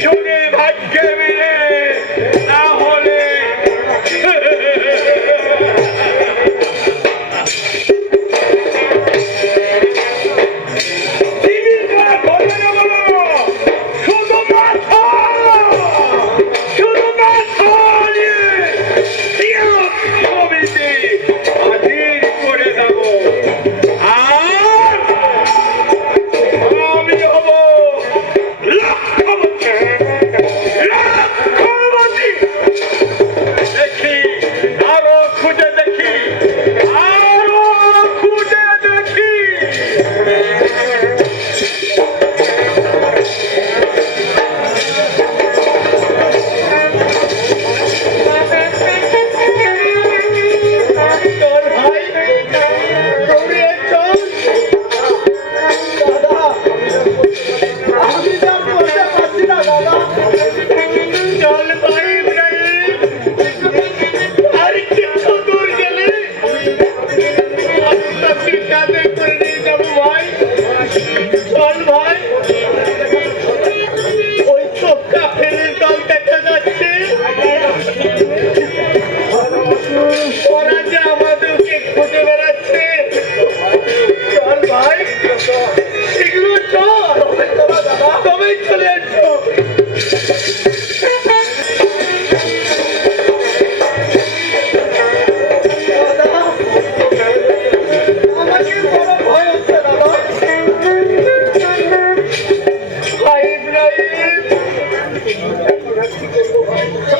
শুনে ভাগ্যে মিলে না হলে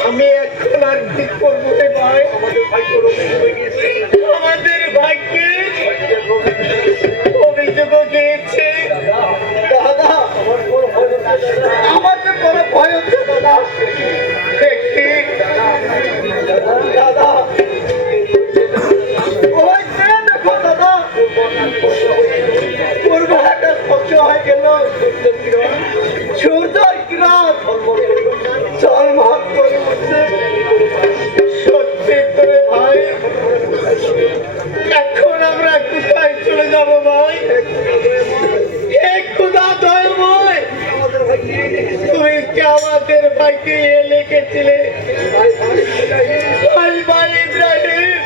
আমি এখন আর কি করবো রে ভাই? আমাদের ভাগ্যে অভিযোগ গিয়েছে দাদা। আমার তো কোনো ভয় হচ্ছে দাদা। দেখি দাদা, ওই দেখো দাদা, পূর্বহাটা স্বচ্ছ হয়ে গেল। সূর্যের কিরণ জলমল করে উঠছে। সত্যি করে ভাই, এখন আমরা কোথায় চলে যাব ভাই? খোদা দয়াময়, তুমি কি আমাদের ভাইকে লিখেছিলে? ভাই ভাই ইব্রাহিম,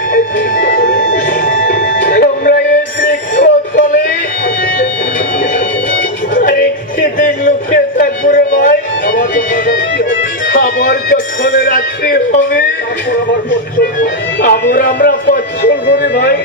তোমরা এই বৃক্ষ তলে আরেকটি দিন লুকিয়ে থাকবো রে ভাই। আবার যখন রাত্রি হবে আবার আমরা পথ চলবো রে ভাই।